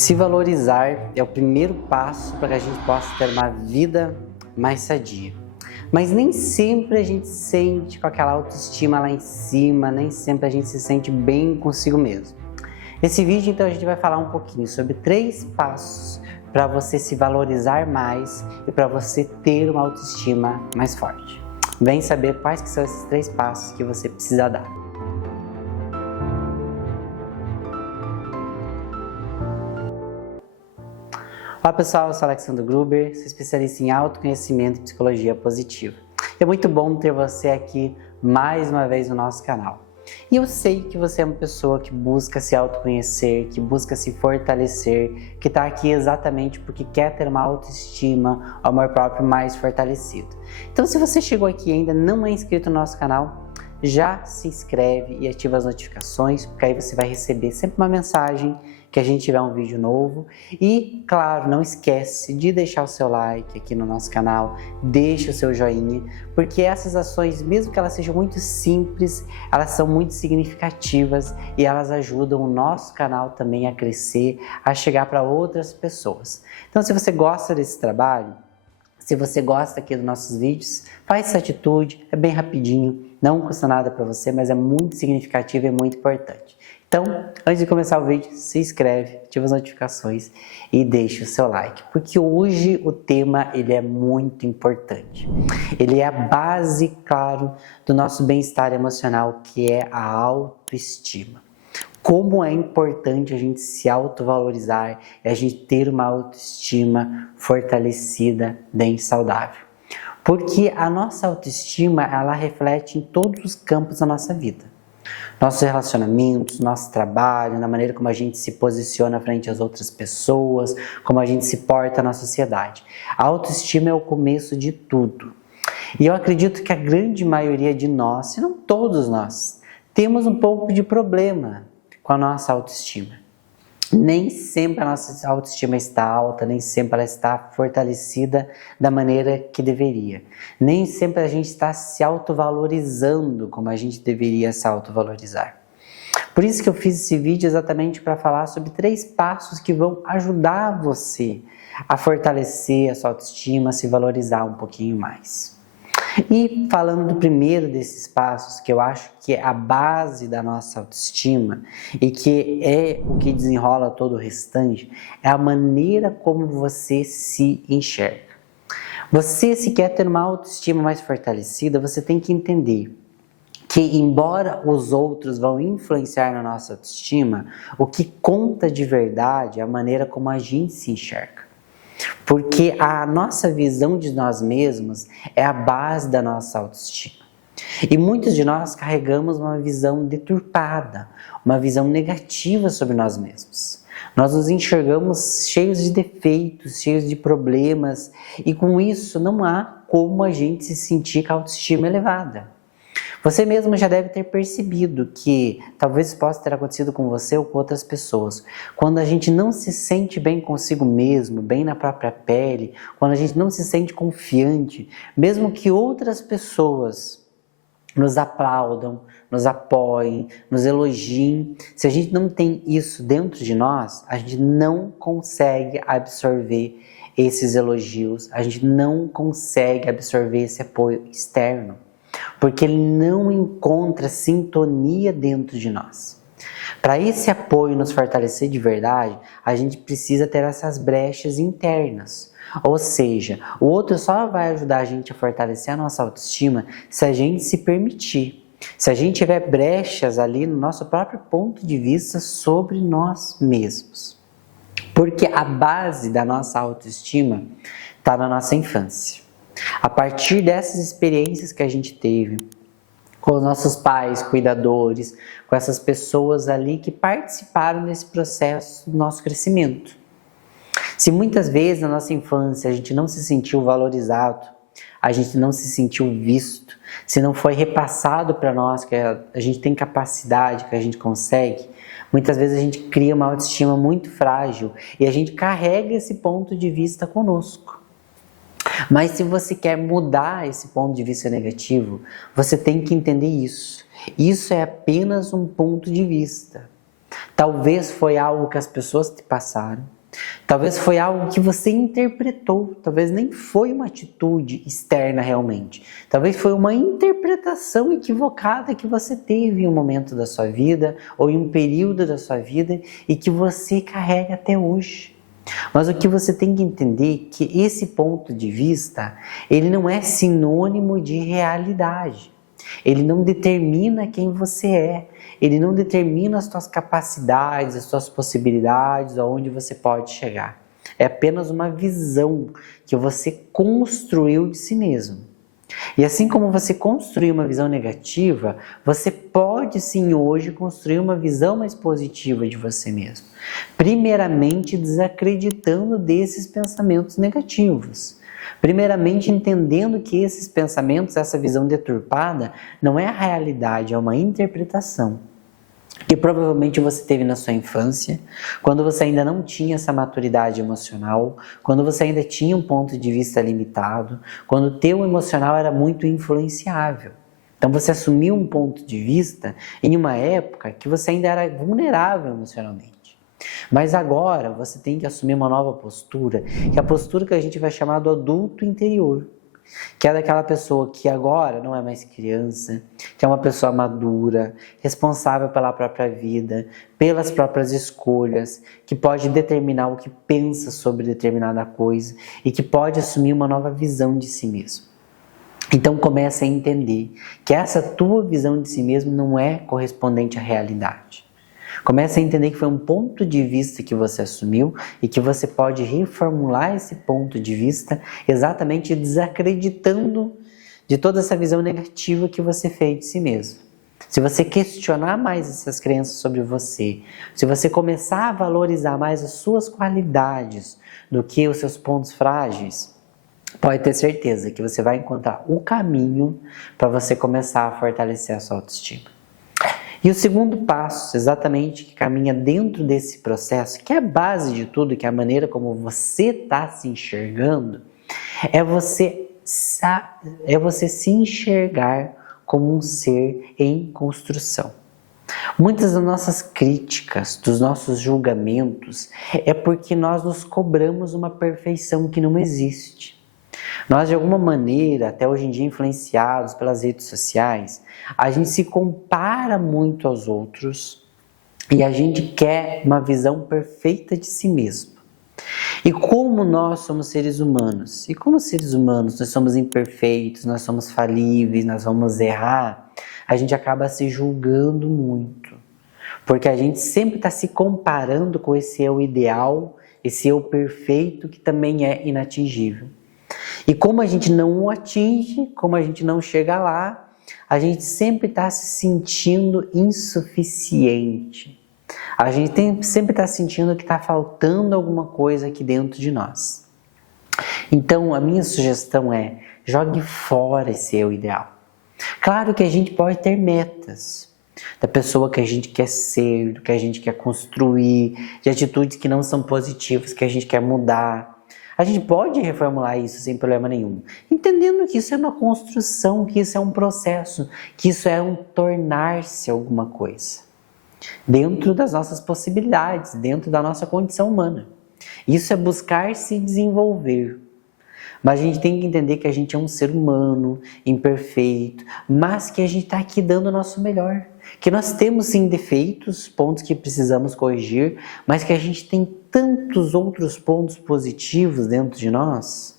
Se valorizar é o primeiro passo para que a gente possa ter uma vida mais sadia. Mas nem sempre a gente sente com aquela autoestima lá em cima, nem sempre a gente se sente bem consigo mesmo. Nesse vídeo, então, a gente vai falar um pouquinho sobre 3 passos para você se valorizar mais e para você ter uma autoestima mais forte. Vem saber quais que são esses 3 passos que você precisa dar. Olá pessoal, eu sou Alexandre Gruber, sou especialista em autoconhecimento e psicologia positiva. É muito bom ter você aqui mais uma vez no nosso canal. E eu sei que você é uma pessoa que busca se autoconhecer, que busca se fortalecer, que está aqui exatamente porque quer ter uma autoestima, um amor próprio mais fortalecido. Então, se você chegou aqui e ainda não é inscrito no nosso canal, já se inscreve e ativa as notificações, porque aí você vai receber sempre uma mensagem que a gente tiver um vídeo novo. E, claro, não esquece de deixar o seu like aqui no nosso canal, deixa o seu joinha, porque essas ações, mesmo que elas sejam muito simples, elas são muito significativas e elas ajudam o nosso canal também a crescer, a chegar para outras pessoas. Então, se você gosta desse trabalho, se você gosta aqui dos nossos vídeos, faz essa atitude, é bem rapidinho, não custa nada para você, mas é muito significativo e muito importante. Então, antes de começar o vídeo, se inscreve, ativa as notificações e deixa o seu like, porque hoje o tema ele é muito importante. Ele é a base, claro, do nosso bem-estar emocional, que é a autoestima. Como é importante a gente se autovalorizar e a gente ter uma autoestima fortalecida, bem saudável. Porque a nossa autoestima, ela reflete em todos os campos da nossa vida. Nossos relacionamentos, nosso trabalho, na maneira como a gente se posiciona frente às outras pessoas, como a gente se porta na sociedade. A autoestima é o começo de tudo. E eu acredito que a grande maioria de nós, se não todos nós, temos um pouco de problema com a nossa autoestima. Nem sempre a nossa autoestima está alta, nem sempre ela está fortalecida da maneira que deveria. Nem sempre a gente está se autovalorizando como a gente deveria se autovalorizar. Por isso que eu fiz esse vídeo exatamente para falar sobre 3 passos que vão ajudar você a fortalecer a sua autoestima, a se valorizar um pouquinho mais. E falando do primeiro desses passos, que eu acho que é a base da nossa autoestima e que é o que desenrola todo o restante, é a maneira como você se enxerga. Você, se quer ter uma autoestima mais fortalecida, você tem que entender que, embora os outros vão influenciar na nossa autoestima, o que conta de verdade é a maneira como a gente se enxerga. Porque a nossa visão de nós mesmos é a base da nossa autoestima. E muitos de nós carregamos uma visão deturpada, uma visão negativa sobre nós mesmos. Nós nos enxergamos cheios de defeitos, cheios de problemas, e com isso não há como a gente se sentir com a autoestima elevada. Você mesmo já deve ter percebido que talvez possa ter acontecido com você ou com outras pessoas. Quando a gente não se sente bem consigo mesmo, bem na própria pele, quando a gente não se sente confiante, mesmo que outras pessoas nos aplaudam, nos apoiem, nos elogiem, se a gente não tem isso dentro de nós, a gente não consegue absorver esses elogios, a gente não consegue absorver esse apoio externo. Porque ele não encontra sintonia dentro de nós. Para esse apoio nos fortalecer de verdade, a gente precisa ter essas brechas internas. Ou seja, o outro só vai ajudar a gente a fortalecer a nossa autoestima se a gente se permitir. Se a gente tiver brechas ali no nosso próprio ponto de vista sobre nós mesmos. Porque a base da nossa autoestima está na nossa infância. A partir dessas experiências que a gente teve com os nossos pais, cuidadores, com essas pessoas ali que participaram desse processo do nosso crescimento. Se muitas vezes na nossa infância a gente não se sentiu valorizado, a gente não se sentiu visto, se não foi repassado para nós que a gente tem capacidade, que a gente consegue, muitas vezes a gente cria uma autoestima muito frágil e a gente carrega esse ponto de vista conosco. Mas se você quer mudar esse ponto de vista negativo, você tem que entender isso. Isso é apenas um ponto de vista. Talvez foi algo que as pessoas te passaram. Talvez foi algo que você interpretou. Talvez nem foi uma atitude externa realmente. Talvez foi uma interpretação equivocada que você teve em um momento da sua vida ou em um período da sua vida e que você carrega até hoje. Mas o que você tem que entender é que esse ponto de vista, ele não é sinônimo de realidade. Ele não determina quem você é. Ele não determina as suas capacidades, as suas possibilidades, aonde você pode chegar. É apenas uma visão que você construiu de si mesmo. E assim como você construiu uma visão negativa, você pode sim hoje construir uma visão mais positiva de você mesmo. Primeiramente, desacreditando desses pensamentos negativos. Primeiramente, entendendo que esses pensamentos, essa visão deturpada, não é a realidade, é uma interpretação que provavelmente você teve na sua infância, quando você ainda não tinha essa maturidade emocional, quando você ainda tinha um ponto de vista limitado, quando o teu emocional era muito influenciável. Então você assumiu um ponto de vista em uma época que você ainda era vulnerável emocionalmente. Mas agora você tem que assumir uma nova postura, que é a postura que a gente vai chamar do adulto interior. Que é daquela pessoa que agora não é mais criança, que é uma pessoa madura, responsável pela própria vida, pelas próprias escolhas, que pode determinar o que pensa sobre determinada coisa e que pode assumir uma nova visão de si mesmo. Então comece a entender que essa tua visão de si mesmo não é correspondente à realidade. Comece a entender que foi um ponto de vista que você assumiu e que você pode reformular esse ponto de vista exatamente desacreditando de toda essa visão negativa que você fez de si mesmo. Se você questionar mais essas crenças sobre você, se você começar a valorizar mais as suas qualidades do que os seus pontos frágeis, pode ter certeza que você vai encontrar o caminho para você começar a fortalecer a sua autoestima. E o segundo passo, exatamente, que caminha dentro desse processo, que é a base de tudo, que é a maneira como você está se enxergando, é você se enxergar como um ser em construção. Muitas das nossas críticas, dos nossos julgamentos, é porque nós nos cobramos uma perfeição que não existe. Nós, de alguma maneira, até hoje em dia influenciados pelas redes sociais, a gente se compara muito aos outros e a gente quer uma visão perfeita de si mesmo. E como nós somos seres humanos, e como seres humanos nós somos imperfeitos, nós somos falíveis, nós vamos errar, a gente acaba se julgando muito. Porque a gente sempre está se comparando com esse eu ideal, esse eu perfeito que também é inatingível. E como a gente não o atinge, como a gente não chega lá, a gente sempre está se sentindo insuficiente. A gente sempre está sentindo que está faltando alguma coisa aqui dentro de nós. Então, a minha sugestão é, jogue fora esse eu ideal. Claro que a gente pode ter metas, da pessoa que a gente quer ser, do que a gente quer construir, de atitudes que não são positivas, que a gente quer mudar. A gente pode reformular isso sem problema nenhum, entendendo que isso é uma construção, que isso é um processo, que isso é um tornar-se alguma coisa, dentro das nossas possibilidades, dentro da nossa condição humana. Isso é buscar se desenvolver. Mas a gente tem que entender que a gente é um ser humano, imperfeito, mas que a gente está aqui dando o nosso melhor. Que nós temos sim defeitos, pontos que precisamos corrigir, mas que a gente tem tantos outros pontos positivos dentro de nós,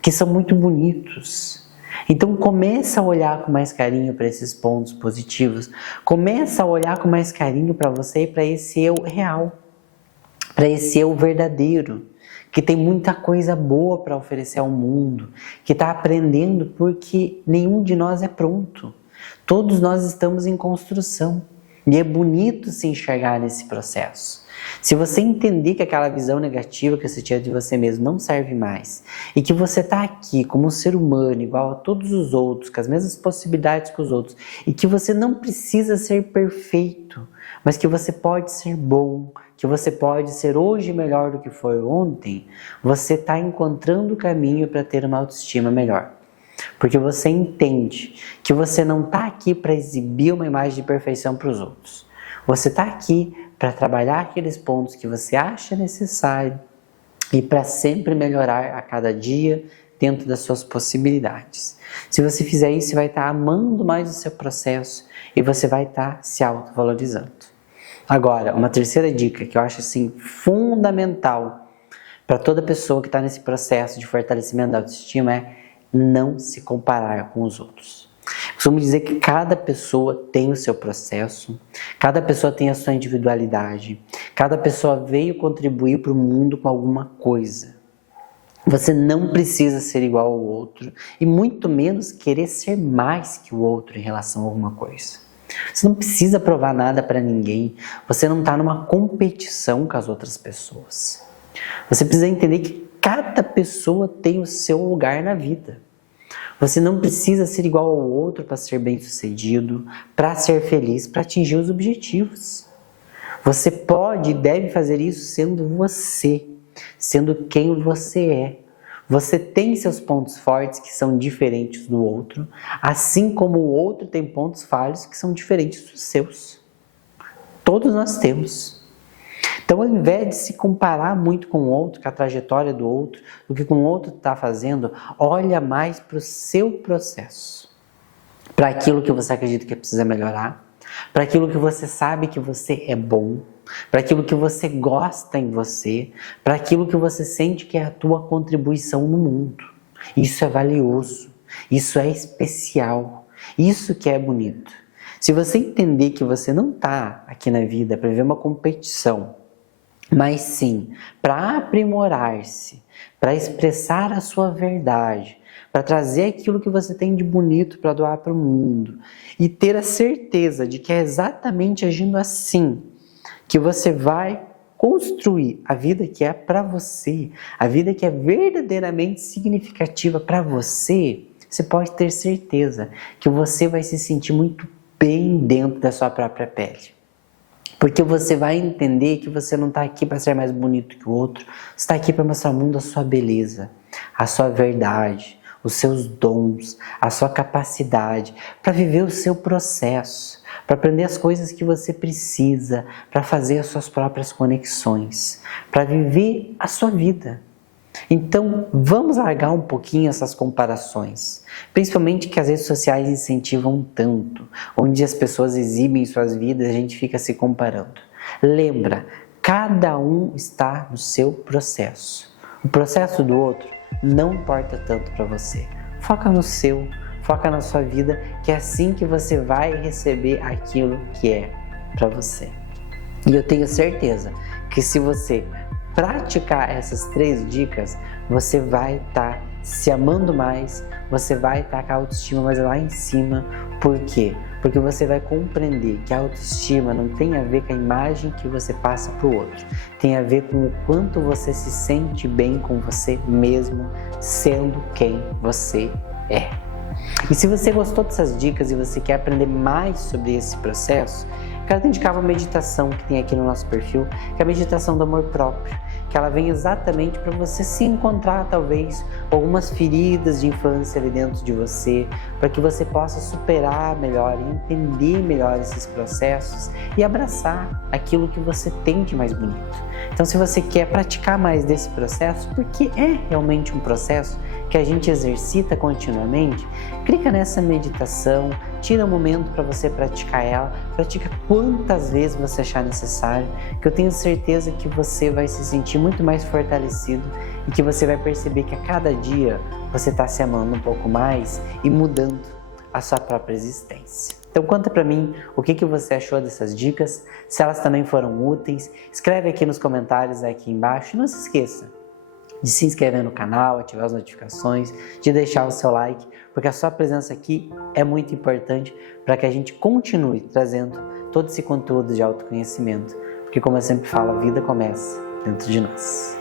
que são muito bonitos. Então começa a olhar com mais carinho para esses pontos positivos, começa a olhar com mais carinho para você e para esse eu real, para esse eu verdadeiro, que tem muita coisa boa para oferecer ao mundo, que está aprendendo porque nenhum de nós é pronto. Todos nós estamos em construção e é bonito se enxergar nesse processo. Se você entender que aquela visão negativa que você tinha de você mesmo não serve mais e que você está aqui como um ser humano igual a todos os outros, com as mesmas possibilidades que os outros e que você não precisa ser perfeito, mas que você pode ser bom, que você pode ser hoje melhor do que foi ontem, você está encontrando o caminho para ter uma autoestima melhor. Porque você entende que você não está aqui para exibir uma imagem de perfeição para os outros. Você está aqui para trabalhar aqueles pontos que você acha necessário e para sempre melhorar a cada dia dentro das suas possibilidades. Se você fizer isso, você vai estar amando mais o seu processo e você vai estar se autovalorizando. Agora, uma terceira dica que eu acho assim fundamental para toda pessoa que está nesse processo de fortalecimento da autoestima é não se comparar com os outros. Costumo dizer que cada pessoa tem o seu processo, cada pessoa tem a sua individualidade, cada pessoa veio contribuir para o mundo com alguma coisa. Você não precisa ser igual ao outro e muito menos querer ser mais que o outro em relação a alguma coisa. Você não precisa provar nada para ninguém, você não está numa competição com as outras pessoas. Você precisa entender que cada pessoa tem o seu lugar na vida. Você não precisa ser igual ao outro para ser bem-sucedido, para ser feliz, para atingir os objetivos. Você pode e deve fazer isso sendo você, sendo quem você é. Você tem seus pontos fortes que são diferentes do outro, assim como o outro tem pontos falhos que são diferentes dos seus. Todos nós temos. Então, ao invés de se comparar muito com o outro, com a trajetória do outro, do que com o outro está fazendo, olha mais para o seu processo, para aquilo que você acredita que precisa melhorar, para aquilo que você sabe que você é bom, para aquilo que você gosta em você, para aquilo que você sente que é a tua contribuição no mundo. Isso é valioso, isso é especial, isso que é bonito. Se você entender que você não está aqui na vida para viver uma competição, mas sim para aprimorar-se, para expressar a sua verdade, para trazer aquilo que você tem de bonito para doar para o mundo e ter a certeza de que é exatamente agindo assim que você vai construir a vida que é para você, a vida que é verdadeiramente significativa para você. Você pode ter certeza que você vai se sentir muito bem dentro da sua própria pele. Porque você vai entender que você não está aqui para ser mais bonito que o outro, você está aqui para mostrar ao mundo a sua beleza, a sua verdade, os seus dons, a sua capacidade, para viver o seu processo, para aprender as coisas que você precisa, para fazer as suas próprias conexões, para viver a sua vida. Então, vamos largar um pouquinho essas comparações, principalmente que as redes sociais incentivam tanto, onde as pessoas exibem suas vidas e a gente fica se comparando. Lembra, cada um está no seu processo. O processo do outro não importa tanto para você. Foca no seu, foca na sua vida, que é assim que você vai receber aquilo que é para você. E eu tenho certeza que se você praticar essas 3 dicas, você vai estar se amando mais, você vai estar com a autoestima mais lá em cima. Por quê? Porque você vai compreender que a autoestima não tem a ver com a imagem que você passa para o outro, tem a ver com o quanto você se sente bem com você mesmo, sendo quem você é. E se você gostou dessas dicas e você quer aprender mais sobre esse processo, quero te indicar uma meditação que tem aqui no nosso perfil, que é a meditação do amor próprio, que ela vem exatamente para você se encontrar talvez com algumas feridas de infância ali dentro de você, para que você possa superar melhor e entender melhor esses processos e abraçar aquilo que você tem de mais bonito. Então, se você quer praticar mais desse processo, porque é realmente um processo que a gente exercita continuamente, clica nessa meditação, tira um momento para você praticar ela, pratica quantas vezes você achar necessário, que eu tenho certeza que você vai se sentir muito mais fortalecido e que você vai perceber que a cada dia você está se amando um pouco mais e mudando a sua própria existência. Então conta pra mim o que você achou dessas dicas, se elas também foram úteis, escreve aqui nos comentários aqui embaixo e não se esqueça de se inscrever no canal, ativar as notificações, de deixar o seu like, porque a sua presença aqui é muito importante para que a gente continue trazendo todo esse conteúdo de autoconhecimento, porque como eu sempre falo, a vida começa dentro de nós.